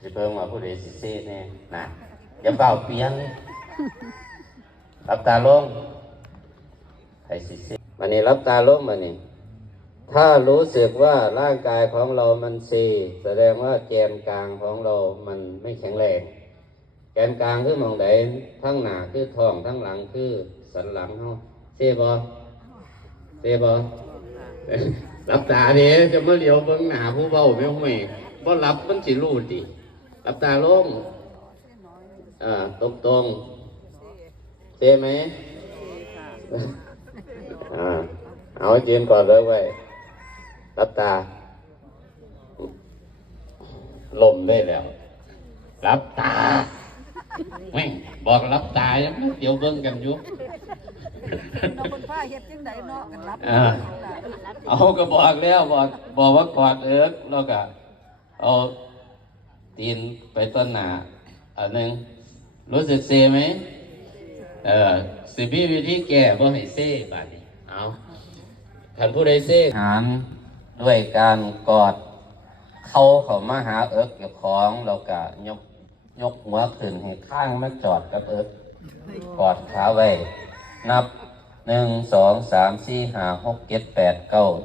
สิเพิ่งมาผู้ใดสิเซ่แน่นะอย่าเป่าเปลี่ยนรับตาลงให้สิเซ่วันนี้รับตาลงมานี่ถ้ารู้สึกว่าร่างกายของเรามันเซแสดงว่าแกนกลางของเรามันไม่แข็งแรงแกนกลางคือมองไหนทั้งหน้าคือท้องทั้งหลังคือสันหลังเฮาเซบ่เซบ่รับตาเด้จะมาเหลียวเบิ่งหน้าผู้เว้าแม่ห้วยบ่รับมันสิรู้ติรับตาลงตรงเซไหมเอาเจียนก่อนเลยไว้รับตาลมได้แล้วรับตาไม่บอกรับตายังเดี๋ยวเบิ่งกันอยู่เราคนผ้าเฮ็ดจังไดเนาะกันรับเอาก็บอกแล้วบอกว่ากอดแล้วก็เอาตีนไปต้นหนาอันนึงรู้สึกเซไหมสิมีวิธีแก้บ่ให้เซบาดนี้เอาท่านผู้ใดเซหารด้วยการกอดเข้ามาหาเอิกเกี่ยวของเราก็ยกหัวขึ้นให้ข้างมันจอดกับเอิกกอดขาไว้นับ1 2 3 4 5 6 7 8 9